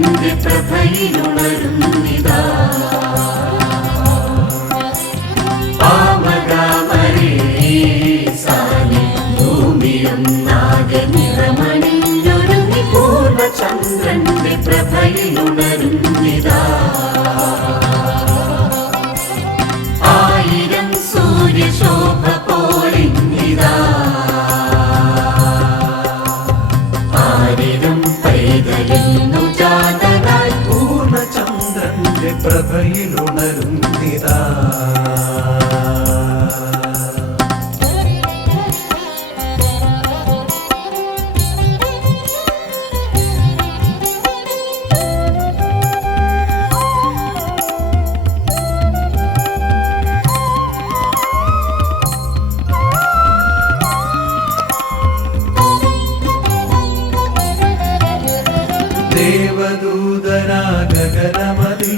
ചന്ദ്രന്റെ പ്രഭയിലുണരുന്നിതാ. ഭൂമിയൊന്നാകെ നിറമണിഞ്ഞൊരുങ്ങി പൂർവചന്ദ്രന്റെ പ്രഭയിലുണരുന്നിതാ. ആയിരം സൂര്യശോഭ പോലിന്നിതാ. ആയിരം പൈതലിന്നു ജാതനായി പൂർണ്ണചന്ദ്രന്റെ പ്രഭയിലുണരുന്നിതാ. ദേവദൂതരാ ഗഗനമതി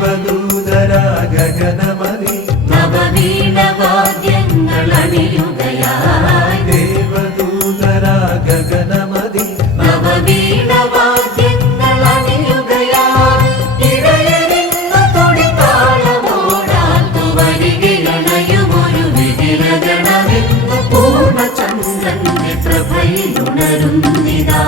ദേവദൂതരാ ഗഗനമതി നവവീണവാദ്യങ്ങളണിയുകയായി. ദേവദൂതരാ ഗഗനമതി നവവീണവാദ്യങ്ങളണിയുകയായി. ഇടയരിന്നു തുടിതാളമോടാത്തു വരികിലണയുമൊരു വികിരഗണമിന്നു പൂർണ്ണചന്ദ്രന്റെ പ്രഭയിലുണരുന്നിതാ.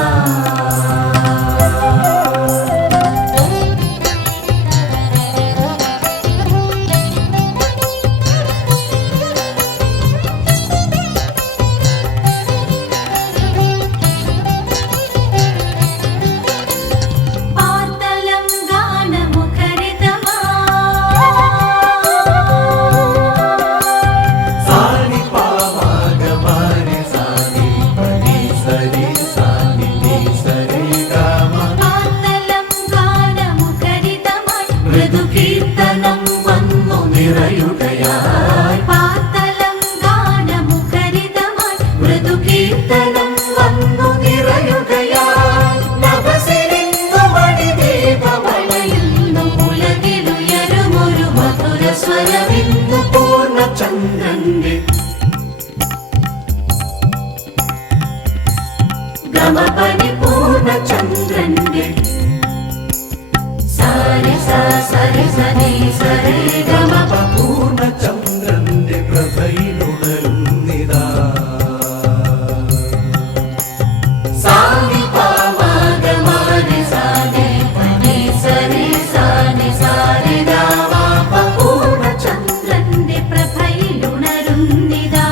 മൃദുകീർത്തനം വന്നു നിറയുകയായി. പാത്തലം ഗാനമുഖരിതമായി മൃദുകീർത്തനം വന്നു നിറയുകയായി. നഭസിലിന്നു മണിദീപമണയുന്നു ഉലകിലുയരുമൊരു മധുരസ്വരമിന്നു പൂർണ്ണചന്ദ്രന്റെ ഗമപനി പൂർണ്ണചന്ദ്രന്റെ പൂർണ്ണചന്ദ്രന്റെ പ്രഭയിലുണരുന്നിതാ. പൂർണ്ണചന്ദ്രന്റെ പ്രഭയിലുണരുന്നിതാ.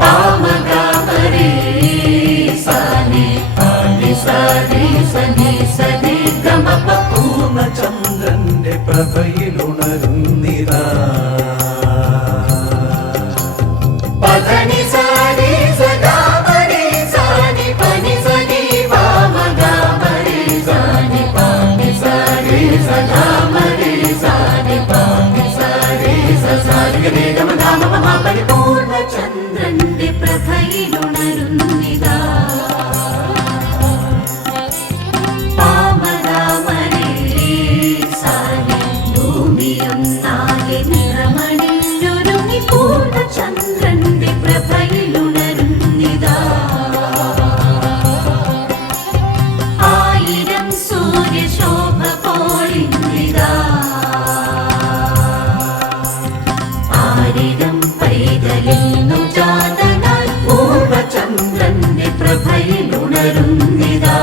പാമഗാമരേ സാനി പാനി സാനി സനി സനി ഗമപ പൂർണ്ണചന്ദ്രന്റെ പ്രഭയിലുണരുന്നിതാ. പദനി സാനി സഗാമരേ സാനി പനി സനി പാമഗാമരേ സാനി പാനി സാനി സഗാമരേ സാനി പാനി സാനി സസാരി ഗമേ ഗമ ഗാമ മമ പനി പൂർണ്ണചന്ദ്രന്റെ പ്രഭയിലുണരുന്നിതാ. ഭൂമിയൊന്നാകെ നിറമണിഞ്ഞൊരുങ്ങി പൂർണ്ണചന്ദ്രന്റെ പ്രഭയിലുണരുന്നിതാ. ആയിരം സൂര്യശോഭ പോലിന്നിതാ. ആയിരം പൈതലിന്നു ജാതനായി പൂർണ്ണചന്ദ്രന്റെ പ്രഭയിലുണരുന്നിതാ.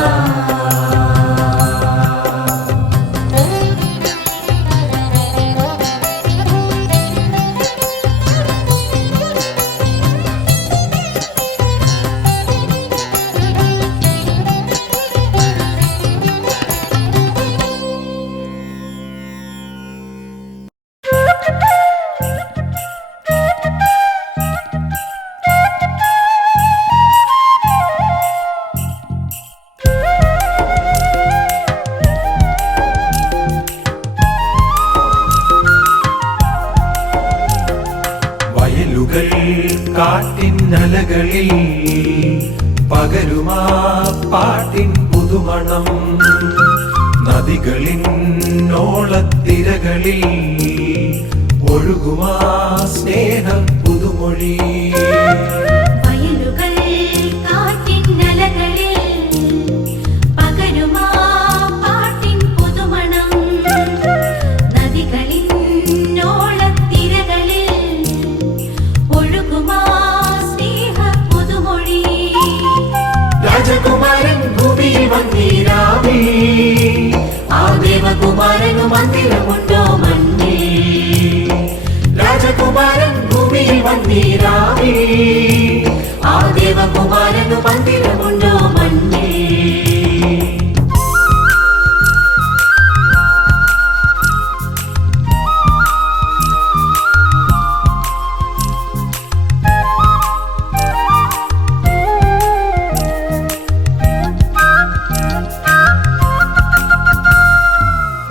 കാട്ടിന്നലകളിൽ പകരുമാ പാട്ടിൻ പുതുമണം നദികളിന്നോളത്തിരകളിൽ ഒഴുകുമാ സ്നേഹ പുതുമൊഴി. വയലുകൾ കാറ്റിന്നലകളിൽ പകരുമാ പാട്ടിൻ പുതുമണം. നദികളിന്നോളത്തിരകളിൽ ഒഴുകുമാ സ്നേഹ പുതുമൊഴി. രാജകുമാരൻ ഭൂമിയിൽ വന്നീരാമേ, ആ ദേവകുമാരനു മന്ദിരമുണ്ടോ മണ്ണിൽ? രാജകുമാരൻ ഭൂമിയിൽ വന്നീരാമേ, ആ ദേവകുമാരനു മന്ദിരമുണ്ടോ മണ്ണിൽ?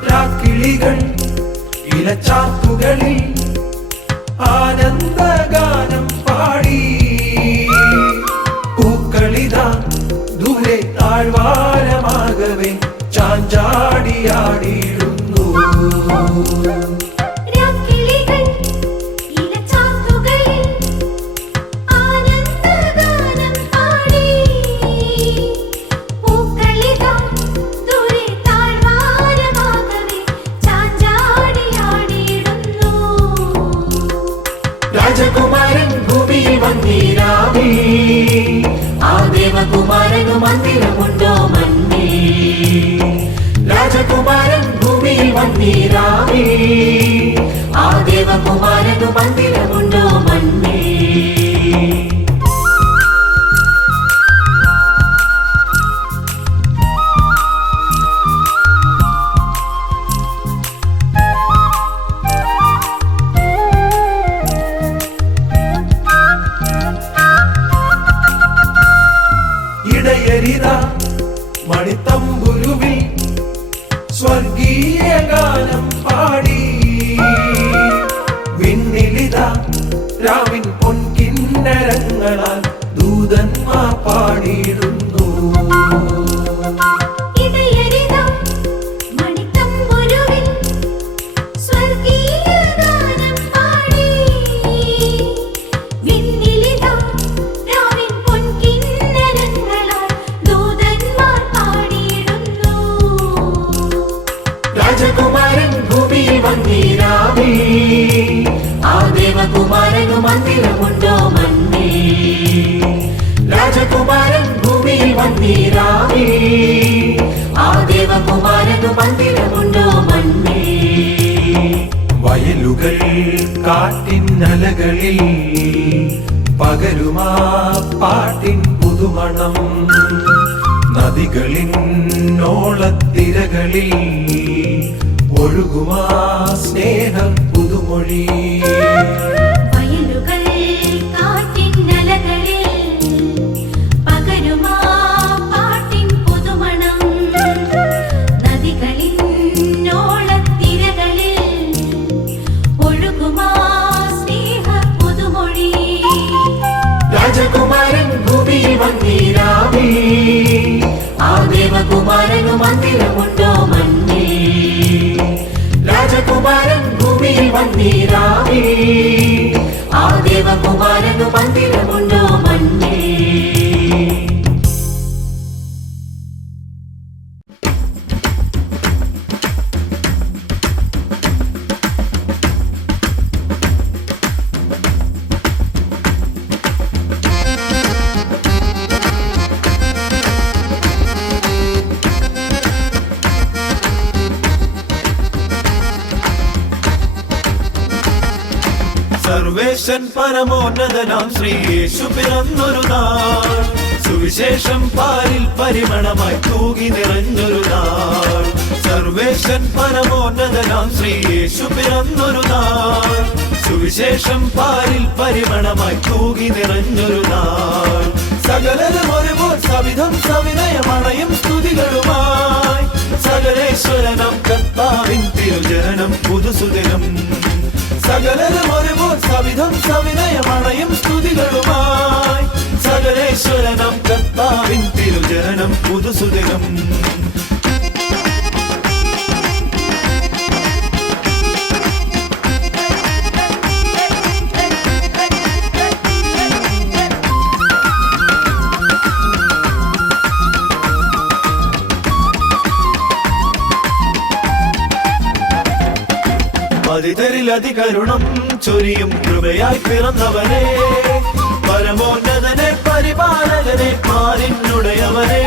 രാക്കിളികൾ ഇലച്ചാത്തുകളിൽ ആനന്ദഗാനം പാടി. പൂക്കളിതാ ദൂരെ താഴ്വാരമാകവേ ചാഞ്ചാടിയാടിയിടുന്നു. രാക്കിളികൾ ഇലച്ചാത്തുകളിൽ ആനന്ദഗാനം പാടി. പൂക്കളിതാ ദൂരെ താഴ്വാരമാകവേ ചാഞ്ചാടിയാടിയിടുന്നു. രാജകുമാരൻ ഭൂമിയിൽ വന്നീരാമേ, ആ ദേവകുമാരനു മന്ദിരമുണ്ടോ മണ്ണിൽ? രാജകുമാരൻ ഭൂമിയിൽ വന്നീരാമേ, ആ ദേവകുമാരനു മന്ദിരമുണ്ടോ മണ്ണിൽ? ഇടയരിത മണിത്തമ്പുരുവിൽ സ്വർഗീയ ഗാനം പാടി. വിണ്ണിലിത രാവിൻ പൊൻകിന്നരങ്ങളാൽ ദൂതന്മാർ പാടിയിടുന്നു. ഇടയരിതാ മണിത്തമ്പുരുവിൽ സ്വർഗീയ ഗാനം പാടി. വിണ്ണിലിതാ രാവിൻ പൊൻകിന്നരങ്ങളാൽ ദൂതന്മാർ പാടിയിടുന്നു. രാജകുമാരൻ ഭൂമിയിൽ വന്നീരാമേ, ആ ദേവകുമാരനു മന്ദിരമുണ്ടോ മണ്ണിൽ? രാജകുമാരൻ ഭൂമിയിൽ വന്നീരാമേ, ആ ദേവകുമാരനു മന്ദിരമുണ്ടോ മണ്ണിൽ? വയലുകൾ കാറ്റിന്നലകളിൽ പകരുമാ പാട്ടിൻ പുതുമണം. നദികളിന്നോളത്തിരകളിൽ ഒഴുകുമാ സ്നേഹ പുതുമൊഴി. വയലുകൾ കാറ്റിന്നലകളിൽ പകരുമാ പാട്ടിൻ പുതുമണം. നദികളിന്നോളത്തിരകളിൽ ഒഴുകുമാ സ്നേഹ പുതുമൊഴി. രാജകുമാരൻ ഭൂമിയിൽ വന്നീരാമേ, ആ ദേവകുമാരനു മന്ദിരമുണ്ടോ മണ്ണിൽ? രാജകുമാരൻ ഭൂമിയിൽ വന്നീരാമേ, ആ ദേവകുമാരനു മന്ദിരമുണ്ടോ മണ്ണിൽ? സർവേശൻ പരമോന്നതനാം ശ്രീയേശു പിറന്നൊരു നാൾ, സുവിശേഷം പാലിൽ പരിമളമായി തൂകി നിറഞ്ഞൊരു നാൾ. സർവേശൻ പരമോന്നതനാം ശ്രീയേശു പിറന്നൊരു നാൾ, സുവിശേഷം പാലിൽ പരിമളമായി തൂകി നിറഞ്ഞൊരു നാൾ. സകലരും ഒരുപോൽ സവിധം സവിനയമണയും സ്തുതികളുമായി സകലേശ്വരനം കർത്താവിൻ തിരുജനനം പുതുസുദിനം. സകലരും ഒരുപോൽ സവിധം സവിനയമണയും സ്തുതികളുമായി സകലേശ്വരനം കർത്താവിൻ തിരുജനനം പുതുസുദിനം. പതിതരിലധികരുണം ചൊരിയും കൃപയായി പിറന്നവനെ, പരമോന്നതനെ പരിപാലകനെ പാലിനുടയവനെ.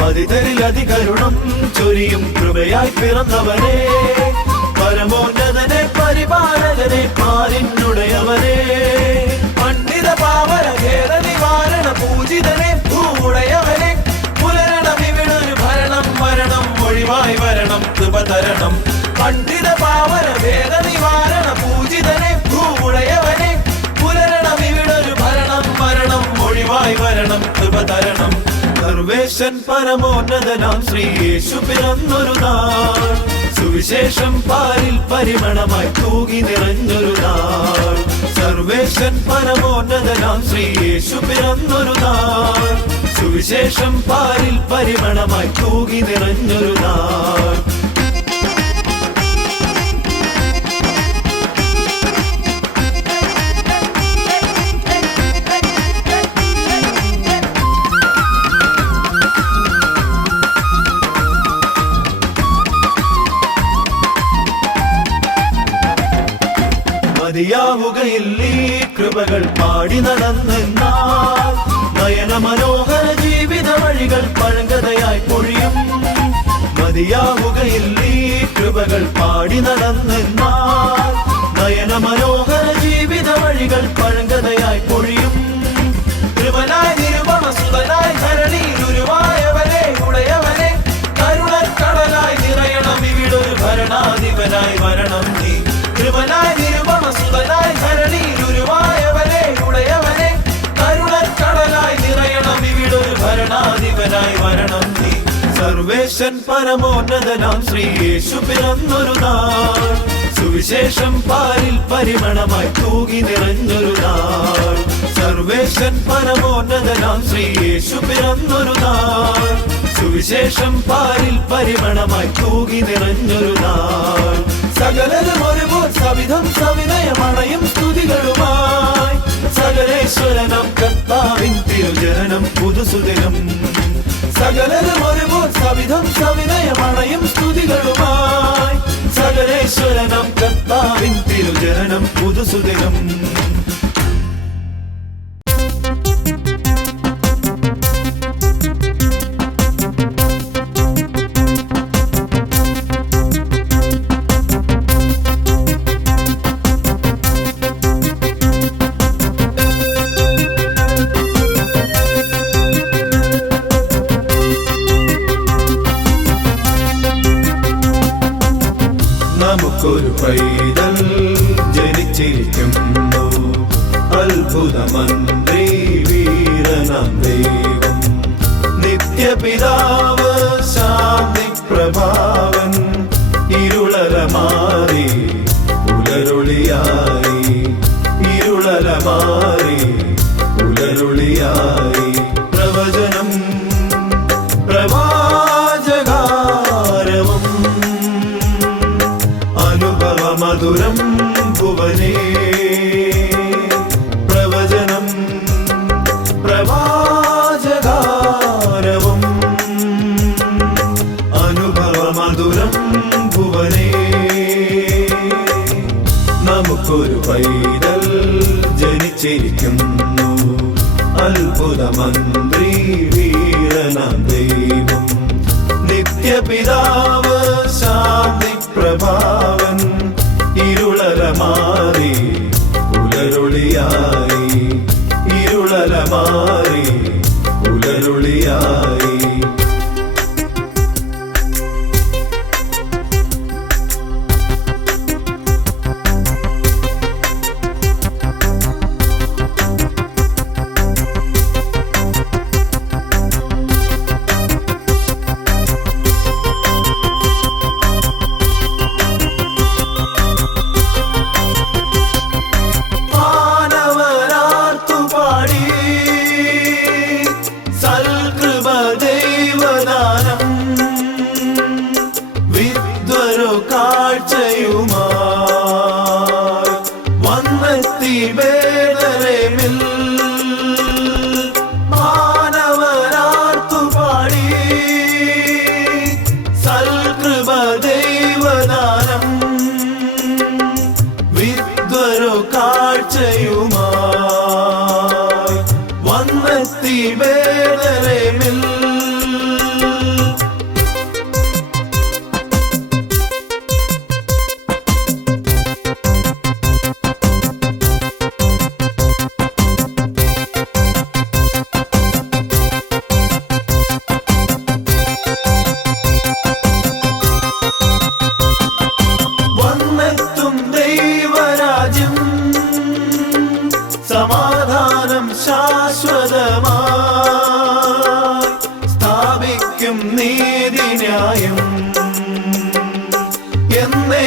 പതിതരിലധികരുണം ചൊരിയും കൃപയായി പിറന്നവനെ, പരമോന്നതനെ പരിപാലകനെ പാലിനുടയവനെ. പണ്ഡിത പാവന ഖേദ നിവാരണ പൂജിതനെ ഭൂവുടയവനെ, പുലരണം ഇവിടൊരു ഭരണം വരണം, ഒഴിവായി വരണം കൃപ തരണം. പണ്ഡിത പാവന ഭേദ നിവാരണ പൂജിതനെ ഭൂവുടയവനെ, പുലരണം ഇവിടൊരു ഭരണം വരണം, ഒഴിവായി വരണം കൃപ തരണം. സർവേശൻ പരമോന്നതനാം ശ്രീ യേശു പിറന്നൊരു നാൾ, സുവിശേഷം പാലിൽ പരിമണമായി തൂകി നിറഞ്ഞൊരു നാൾ. സർവേശൻ പരമോന്നതനാം ശ്രീ യേശു പിറന്നൊരു നാൾ, സുവിശേഷം പാലിൽ പരിമണമായി തൂകി നിറഞ്ഞൊരു നാൾ. മതിയാവുകയില്ല ഈ കൃപകൾ പാടി നടന്നെന്നാൽ, നയന മനോഹര ജീവിത വഴികൾ പഴങ്കഥയായി പൊഴിയും. മതിയാവുകയില്ല ഈ കൃപകൾ പാടി നടന്നെന്നാൽ, നയന മനോഹര ജീവിത വഴികൾ പഴങ്കഥയായി പൊഴിയും. കൃപനായി നിരുപമ സുതനായി ധരണിയിൽ ഉരുവായവനെ ഉടയവനെ, കരുണക്കടലായി നിറയണം ഇവിടൊരു ഭരണാധിപനായി വരണം നീ. കൃപനായി നിരുപമ സുതനായി ധരണിയിൽ ഉരുവായവനെ ഉടയവനെ, കരുണക്കടലായി നിറയണം ഇവിടൊരു ഭരണാധിപനായി വരണം നീ. സർവേശൻ പരമോന്നതനാം ശ്രീ യേശു പിറന്നൊരു നാൾ, സുവിശേഷം പാലിൽ പരിമണമായി തൂകി നിറഞ്ഞൊരു നാൾ. സർവേശൻ പരമോന്നതനാം ശ്രീ യേശു പിറന്നൊരു നാൾ, സുവിശേഷം പാലിൽ പരിമണമായി തൂകി നിറഞ്ഞൊരു നാൾ. സകലരും ഒരുപോൽ സവിധം സവിനയമണയും സ്തുതികളുമായി, സകലേശ്വരനം കർത്താവിൻ തിരുജനനം പുതുസുദിനം. സകലരും ഒരുപോൽ സവിധം സവിനയമണയും സ്തുതികളുമായി, സകലേശ്വരനം കർത്താവിൻ തിരുജനനം പുതുസുദിനം. നമുക്കൊരു പൈതൽ ജനിച്ചിരിക്കുന്നു, അത്ഭുതമന്ത്രി വീരനാം ദൈവം. നിത്യപിതാവ് ശാന്തി പ്രഭാവൻ, ഇരുളല മാറി പുലരൊളിയായി, ഇരുളല മാറി പുലരൊളിയായി. പ്രവചനം പ്രവാചകാരവം, അനുഭവമധുരം ഭുവനേ. പ്രവചനം പ്രവാചകാരവം, അനുഭവമധുരം ഭുവനേ. നമുക്കൊരു പൈതൽ ജനിച്ചിരിക്കുന്നു, അത്ഭുതമന്ത്രി വീരനാം ദൈവം. നിത്യപിതാവ് ശാന്തി പ്രഭാവൻ, ഇരുളല മാറി പുലരൊളിയായി, ഇരുളല മാറി പുലരൊളിയായി.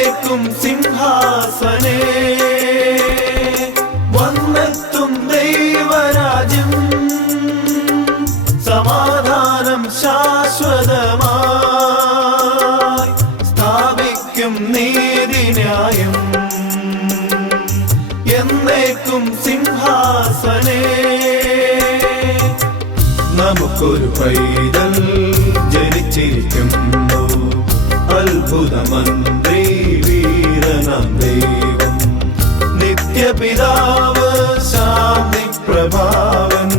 എന്നേക്കും സിംഹാസനേ വന്നെത്തും ദൈവരാജ്യം സമാധാനം ശാശ്വതമായി സ്ഥാപിക്കും നീതിന്യായം എന്നേക്കും സിംഹാസനേ നമുക്കൊരു പൈതൽ ജനിച്ചിരിക്കുന്നു അത്ഭുതമന്ത്രി വീരനാം ദൈവം നിത്യപിതാവ് ശാന്തി പ്രഭാവൻ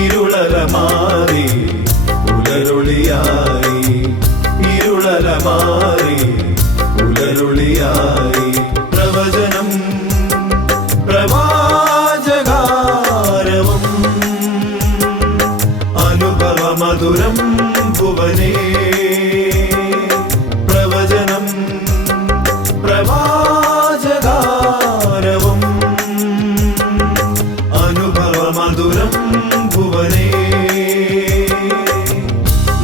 ഇരുളല മാറി പുലരൊളിയായി ഇരുളല മാറി പുലരൊളിയായി പ്രവചനം പ്രവാചകാരവം അനുഭവമധുരം ഭുവനേ പ്രവചനം പ്രവാചകാരവം അനുഭവമധുരം ഭുവനേ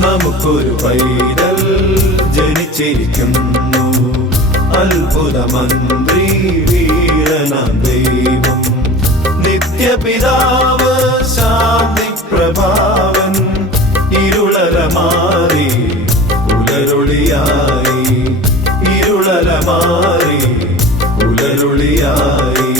നമുക്കൊരു പൈതൽ ജനിച്ചിരിക്കുന്നു അത്ഭുതമന്ത്രി വീരനാം ദൈവം നിത്യപിതാവ് ശാന്തി പ്രഭാവൻ ഇരുളല മാറി പുലരൊളിയായി ഇരുളല മാറി പുലരൊളിയായി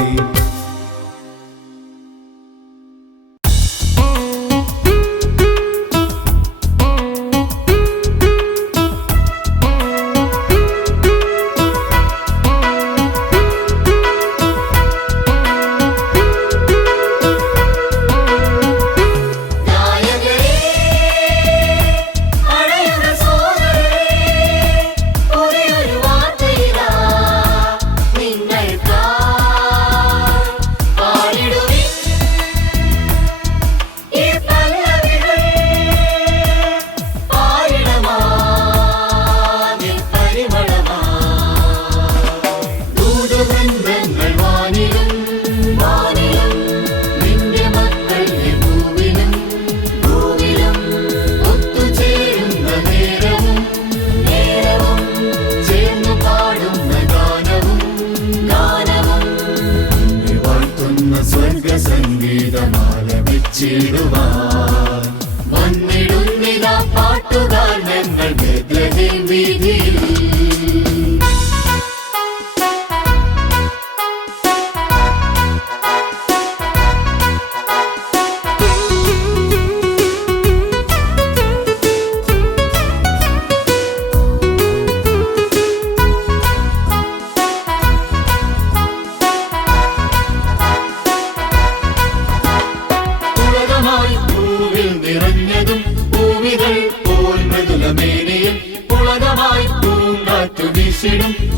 വന്നിടുന്നിതാ പാട്ടുകാർ ഞങ്ങൾ ബേത്ലഹേം വീഥിയിൽ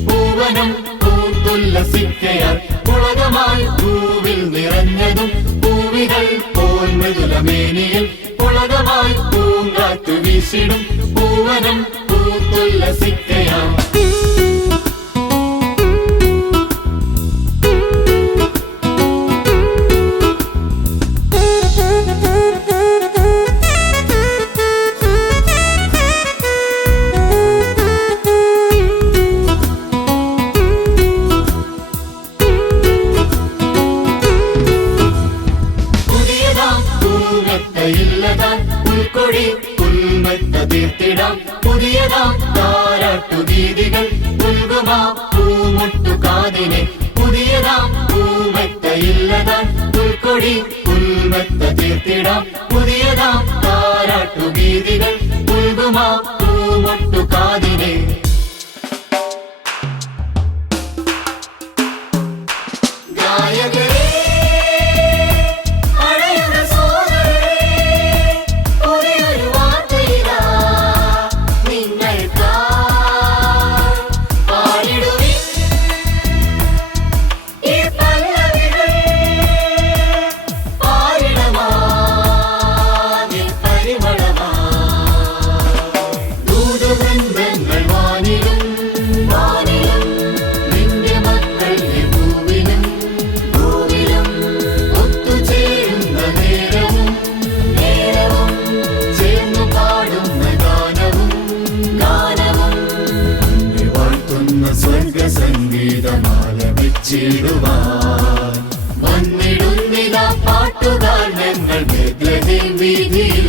പൂവനം പൂത്തുല്ലസിക്കയാൽ പുളകമായി പൂവിൽ നിറഞ്ഞതും പൂവികൾ പോൽ മൃദുലമേനിയിൽ പുളകമായി പൂങ്കാറ്റു വീശിടും പൂവനം പൂത്തുല്ലസിക്കയാൽ ഉൾക്കൊടി പുൽമെത്ത തീർത്തിടാം പുതിയതാം താരാട്ടുഗീതികൾ പുൽകുമാ പൂമുട്ടു കാതിനെ പുതിയതാം പൂമെത്തയില്ലതാൻ ഉൾക്കൊടി പുൽമെത്ത തീർത്തിടാം പുതിയതാം താരാട്ടുഗീതികൾ പുൽകുമാ പൂമുട്ടു കാതിനെ ഗായകരേ വാഴ്ത്തിച്ചിടുവാൻ വന്നിടുന്നിതാ പാട്ടുകാർ ഞങ്ങൾ ബേത്ലഹേം വീഥിയിൽ.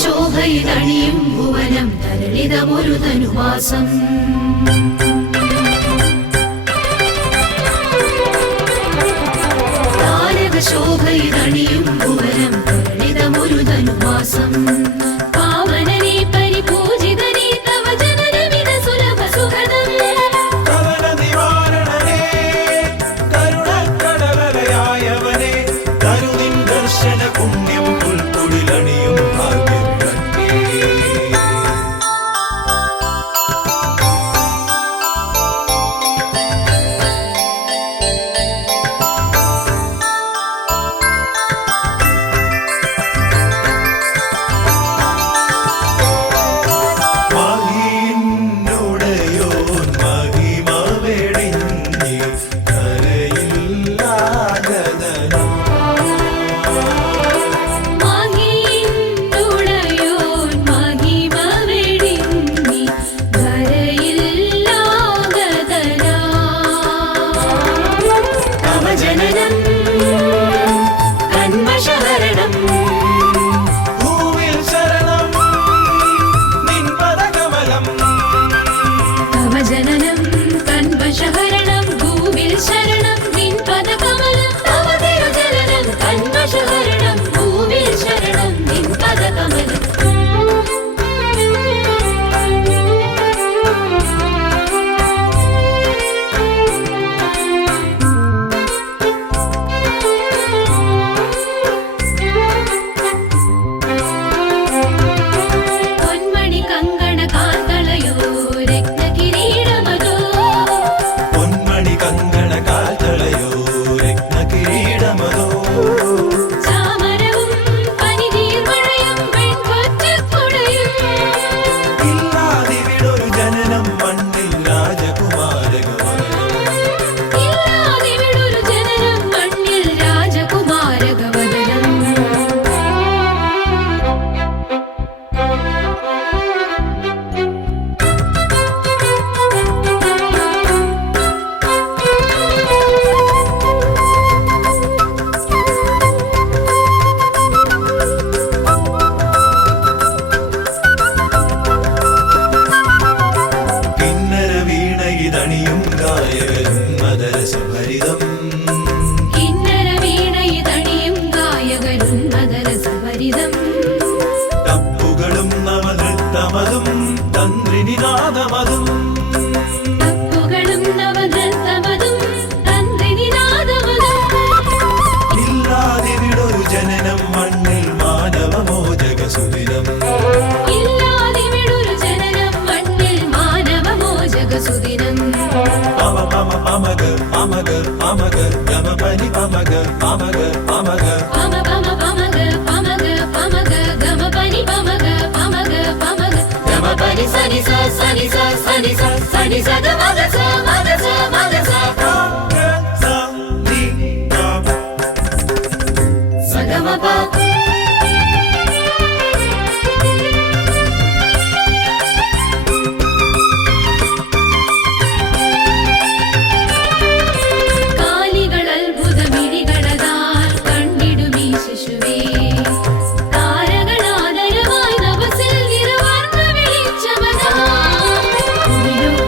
ശോഭയിതണിയും ഭുവനം തരളിതമൊരു ധനുവാസം. താരകശോഭയിതണിയും ഭുവനം തരളിതമൊരു ധനുവാസം. പാവനനേ പരിപൂജിതനേ തവ ജനനമിത സുലഭ സുഖദം. കരുണക്കടലയായവനെ കരുനിൻ ദർശന പുണ്യം പുൽക്കുടിലണിയും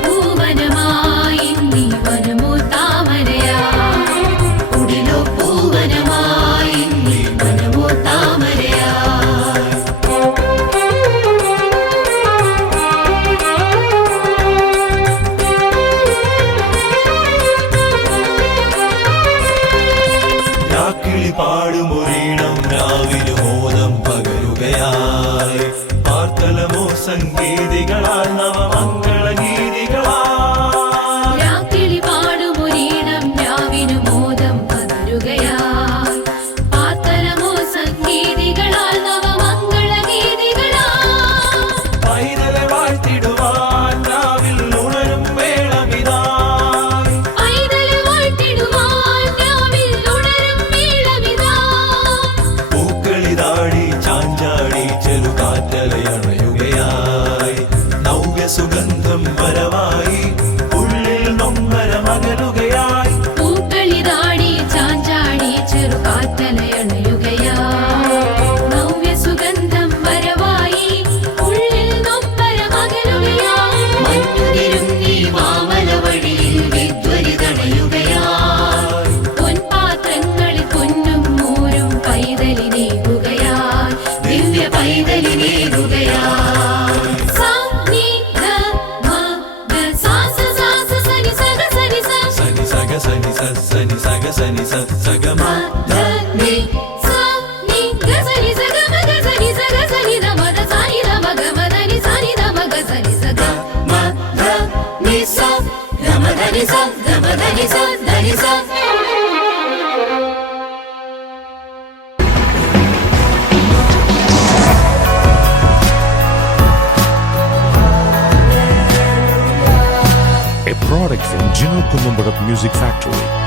പൂവനമായി നീ സുഗതം വരവായി ഉള്ളിൽ നൊമ്പരമകലുകയായി പൂക്കളിതാടി ചാഞ്ചാടി ചെറുകാറ്റലയണയുകയാ നവ്യ സുഗന്ധം വരവായി ഉള്ളിൽ നൊമ്പരമകലുകയാ മഞ്ഞുതിരും നീ മാമല വഴിയിൽ വിദ്വരിതണയുകയായി പൊൻപാത്രങ്ങളിൽ പൊന്നും മോരും പൈതലിനേകുകയായി ദിവ്യ പൈതലിനേകുകയായി സാ നീ ധ മ ഗ സാ സ സാ സ സനി സ ഗ സനി സ സനി സഗ സനി സ സനി സഗ സനി സ സഗമ ധ നി സ നി ഗ സനി സ ഗ മ ഗ സനി സ ഗ സനി ധ മ ധ സനി ധ മ ഗ മ ധ നി സനി ധ മ ഗ സനി സ ഗ മ ധ നി സ ഗ മ ധ നി സ ഗ മ ധ നി സ ധ നി സ A product from Gino Columbarat Music Factory.